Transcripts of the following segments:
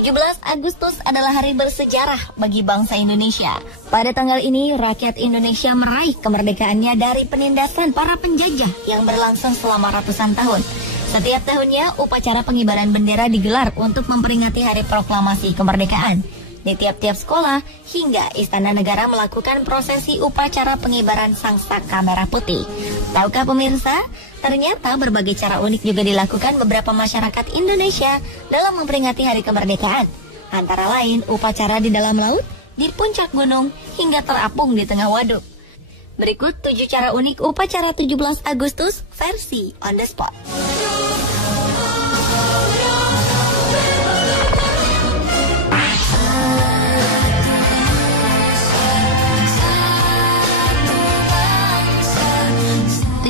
17 Agustus adalah hari bersejarah bagi bangsa Indonesia. Pada tanggal ini, rakyat Indonesia meraih kemerdekaannya dari penindasan para penjajah yang berlangsung selama ratusan tahun. Setiap tahunnya, upacara pengibaran bendera digelar untuk memperingati Hari Proklamasi Kemerdekaan. Di tiap-tiap sekolah hingga Istana Negara melakukan prosesi upacara pengibaran Sangsaka Merah Putih. Tahukah pemirsa, ternyata berbagai cara unik juga dilakukan beberapa masyarakat Indonesia dalam memperingati Hari Kemerdekaan. Antara lain upacara di dalam laut, di puncak gunung, hingga terapung di tengah waduk. Berikut 7 cara unik upacara 17 Agustus versi on the spot.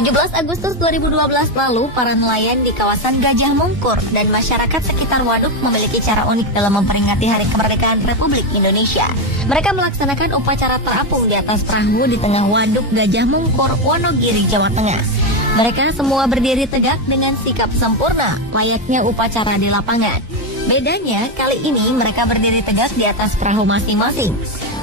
17 Agustus 2012 lalu, para nelayan di kawasan Gajah Mungkur dan masyarakat sekitar waduk memiliki cara unik dalam memperingati Hari Kemerdekaan Republik Indonesia. Mereka melaksanakan upacara terapung di atas perahu di tengah waduk Gajah Mungkur, Wonogiri, Jawa Tengah. Mereka semua berdiri tegak dengan sikap sempurna, layaknya upacara di lapangan. Bedanya, kali ini mereka berdiri tegak di atas perahu masing-masing.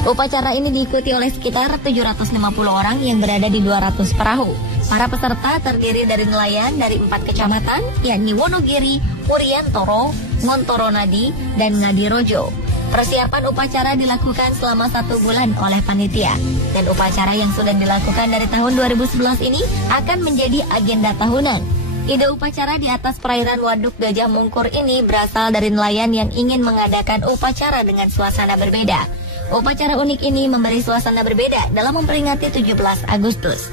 Upacara ini diikuti oleh sekitar 750 orang yang berada di 200 perahu. Para peserta terdiri dari nelayan dari 4 kecamatan, yakni Wonogiri, Wuryantoro, Ngontoronadi, dan Ngadirojo. Persiapan upacara dilakukan selama 1 bulan oleh panitia. Dan upacara yang sudah dilakukan dari tahun 2011 ini akan menjadi agenda tahunan. Ide upacara di atas perairan waduk Gajah Mungkur ini berasal dari nelayan yang ingin mengadakan upacara dengan suasana berbeda. Upacara unik ini memberi suasana berbeda dalam memperingati 17 Agustus.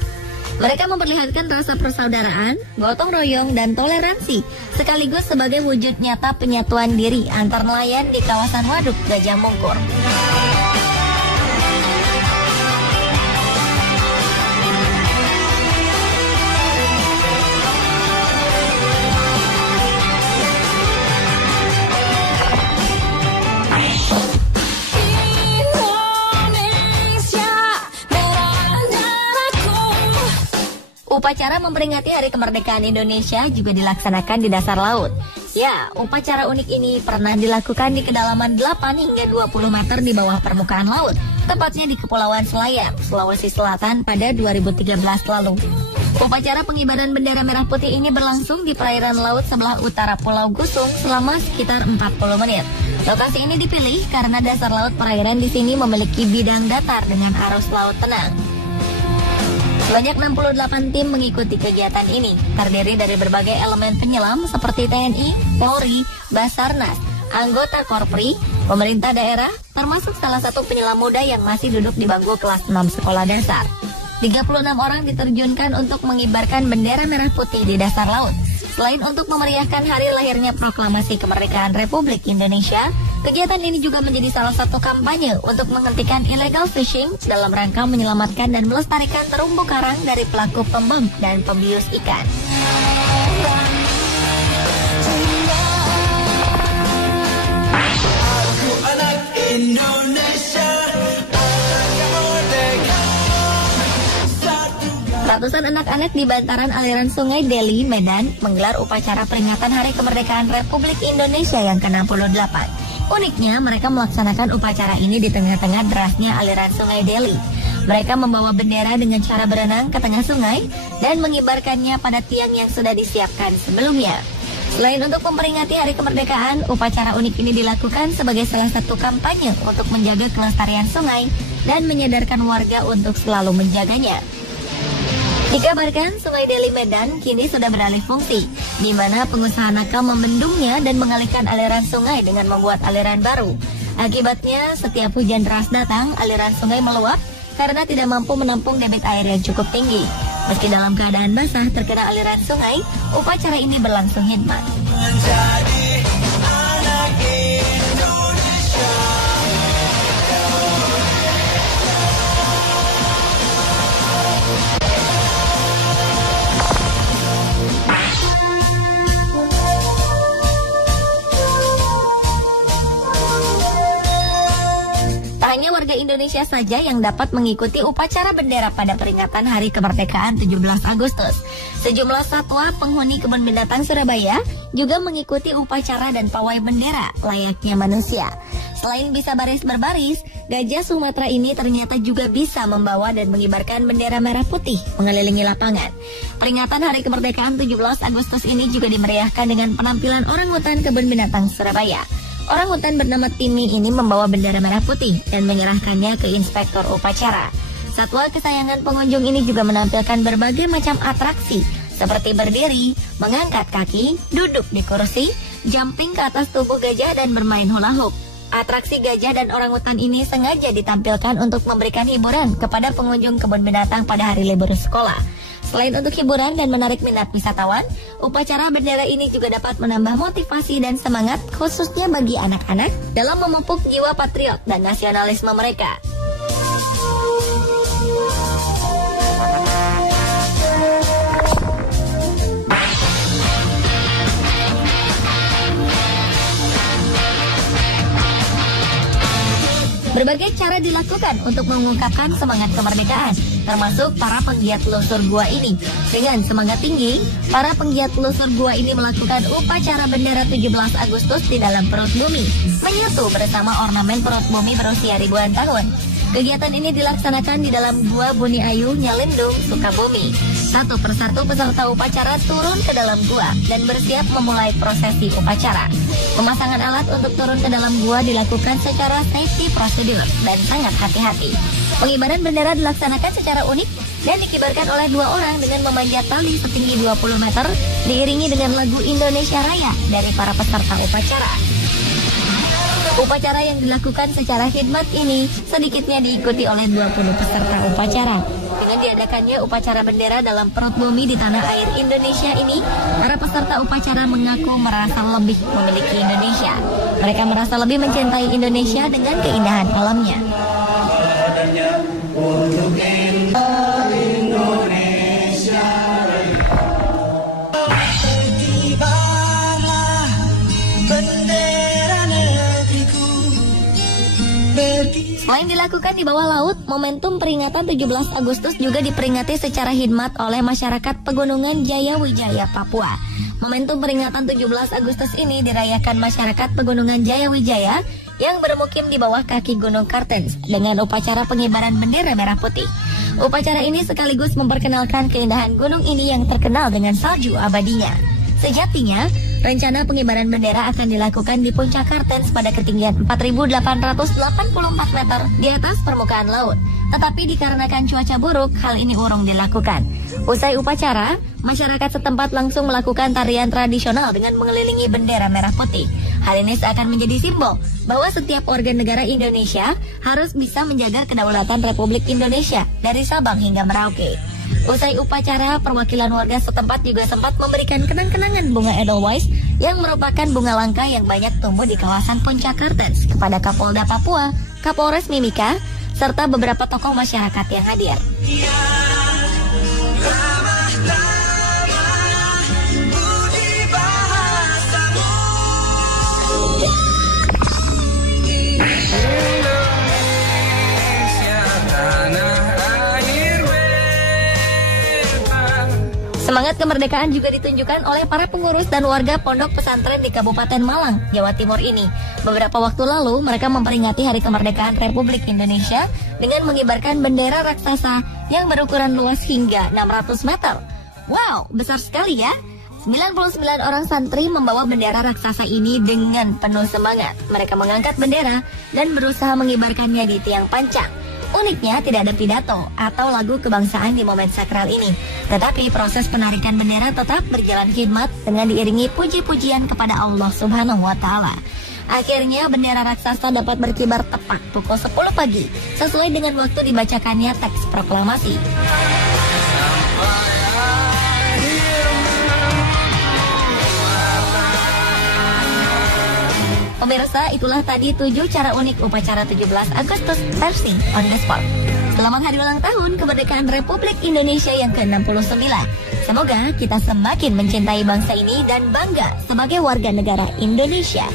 Mereka memperlihatkan rasa persaudaraan, gotong royong, dan toleransi, sekaligus sebagai wujud nyata penyatuan diri antar nelayan di kawasan waduk Gajah Mungkur. Upacara memperingati Hari Kemerdekaan Indonesia juga dilaksanakan di dasar laut. Ya, upacara unik ini pernah dilakukan di kedalaman 8 hingga 20 meter di bawah permukaan laut, tepatnya di Kepulauan Selayar, Sulawesi Selatan pada 2013 lalu. Upacara pengibaran bendera merah putih ini berlangsung di perairan laut sebelah utara Pulau Gusung selama sekitar 40 menit. Lokasi ini dipilih karena dasar laut perairan di sini memiliki bidang datar dengan arus laut tenang. Sebanyak 68 tim mengikuti kegiatan ini, terdiri dari berbagai elemen penyelam seperti TNI, Polri, Basarnas, anggota Korpri, pemerintah daerah, termasuk salah satu penyelam muda yang masih duduk di bangku kelas 6 sekolah dasar. 36 orang diterjunkan untuk mengibarkan bendera merah putih di dasar laut. Selain untuk memeriahkan hari lahirnya Proklamasi Kemerdekaan Republik Indonesia, kegiatan ini juga menjadi salah satu kampanye untuk menghentikan illegal fishing dalam rangka menyelamatkan dan melestarikan terumbu karang dari pelaku pembom dan pembius ikan. Aku anak Indonesia. Ratusan anak-anak di bantaran aliran Sungai Deli, Medan menggelar upacara peringatan Hari Kemerdekaan Republik Indonesia yang ke-68. Uniknya, mereka melaksanakan upacara ini di tengah-tengah derasnya aliran Sungai Deli. Mereka membawa bendera dengan cara berenang ke tengah sungai dan mengibarkannya pada tiang yang sudah disiapkan sebelumnya. Selain untuk memperingati Hari Kemerdekaan, upacara unik ini dilakukan sebagai salah satu kampanye untuk menjaga kelestarian sungai dan menyadarkan warga untuk selalu menjaganya. Dikabarkan Sungai Deli Medan kini sudah beralih fungsi, di mana pengusaha nakal membendungnya dan mengalihkan aliran sungai dengan membuat aliran baru. Akibatnya, setiap hujan deras datang, aliran sungai meluap karena tidak mampu menampung debit air yang cukup tinggi. Meski dalam keadaan basah terkena aliran sungai, upacara ini berlangsung hikmat. Menjadi anak Indonesia. Hanya warga Indonesia Indonesia saja yang dapat mengikuti upacara bendera pada peringatan Hari Kemerdekaan 17 Agustus. Sejumlah satwa penghuni kebun binatang Surabaya juga mengikuti upacara dan pawai bendera layaknya manusia. Selain bisa baris berbaris, gajah Sumatera ini ternyata juga bisa membawa dan mengibarkan bendera merah putih mengelilingi lapangan. Peringatan Hari Kemerdekaan 17 Agustus ini juga dimeriahkan dengan penampilan orangutan kebun binatang Surabaya. Orangutan bernama Timmy ini membawa bendera merah putih dan menyerahkannya ke inspektur upacara. Satwa kesayangan pengunjung ini juga menampilkan berbagai macam atraksi seperti berdiri, mengangkat kaki, duduk di kursi, jumping ke atas tubuh gajah dan bermain hula hoop. Atraksi gajah dan orangutan ini sengaja ditampilkan untuk memberikan hiburan kepada pengunjung kebun binatang pada hari libur sekolah. Selain untuk hiburan dan menarik minat wisatawan, upacara bendera ini juga dapat menambah motivasi dan semangat khususnya bagi anak-anak dalam memupuk jiwa patriot dan nasionalisme mereka. Berbagai cara dilakukan untuk mengungkapkan semangat kemerdekaan, termasuk para penggiat telusur gua ini. Dengan semangat tinggi, para penggiat telusur gua ini melakukan upacara bendera 17 Agustus di dalam perut bumi, menyatu bersama ornamen perut bumi berusia ribuan tahun. Kegiatan ini dilaksanakan di dalam Gua Buni Ayu, Nyalindung, Sukabumi. Satu persatu peserta upacara turun ke dalam gua dan bersiap memulai prosesi upacara. Pemasangan alat untuk turun ke dalam gua dilakukan secara safety prosedur dan sangat hati-hati. Pengibaran bendera dilaksanakan secara unik dan dikibarkan oleh dua orang dengan memanjat tali setinggi 20 meter diiringi dengan lagu Indonesia Raya dari para peserta upacara. Upacara yang dilakukan secara khidmat ini sedikitnya diikuti oleh 20 peserta upacara. Dengan diadakannya upacara bendera dalam perut bumi di tanah air Indonesia ini, para peserta upacara mengaku merasa lebih memiliki Indonesia. Mereka merasa lebih mencintai Indonesia dengan keindahan alamnya. Selain dilakukan di bawah laut, momentum peringatan 17 Agustus juga diperingati secara khidmat oleh masyarakat Pegunungan Jayawijaya, Papua. Momentum peringatan 17 Agustus ini dirayakan masyarakat Pegunungan Jayawijaya yang bermukim di bawah kaki Gunung Kartens dengan upacara pengibaran bendera merah putih. Upacara ini sekaligus memperkenalkan keindahan gunung ini yang terkenal dengan salju abadinya. Sejatinya, rencana pengibaran bendera akan dilakukan di puncak Kartens pada ketinggian 4.884 meter di atas permukaan laut. Tetapi dikarenakan cuaca buruk, hal ini urung dilakukan. Usai upacara, masyarakat setempat langsung melakukan tarian tradisional dengan mengelilingi bendera merah putih. Hal ini seakan menjadi simbol bahwa setiap warga negara Indonesia harus bisa menjaga kedaulatan Republik Indonesia dari Sabang hingga Merauke. Usai upacara, perwakilan warga setempat juga sempat memberikan kenang-kenangan bunga Edelweiss yang merupakan bunga langka yang banyak tumbuh di kawasan Puncak Kartens kepada Kapolda Papua, Kapolres Mimika, serta beberapa tokoh masyarakat yang hadir. Semangat kemerdekaan juga ditunjukkan oleh para pengurus dan warga pondok pesantren di Kabupaten Malang, Jawa Timur ini. Beberapa waktu lalu, mereka memperingati Hari Kemerdekaan Republik Indonesia dengan mengibarkan bendera raksasa yang berukuran luas hingga 600 meter. Wow, besar sekali ya! 99 orang santri membawa bendera raksasa ini dengan penuh semangat. Mereka mengangkat bendera dan berusaha mengibarkannya di tiang pancang. Uniknya tidak ada pidato atau lagu kebangsaan di momen sakral ini. Tetapi proses penarikan bendera tetap berjalan khidmat dengan diiringi puji-pujian kepada Allah Subhanahu wa Ta'ala. Akhirnya bendera raksasa dapat berkibar tepat pukul 10 pagi sesuai dengan waktu dibacakannya teks proklamasi. Pemirsa, itulah tadi 7 cara unik upacara 17 Agustus versi On The Spot. Selamat hari ulang tahun kemerdekaan Republik Indonesia yang ke-69. Semoga kita semakin mencintai bangsa ini dan bangga sebagai warga negara Indonesia.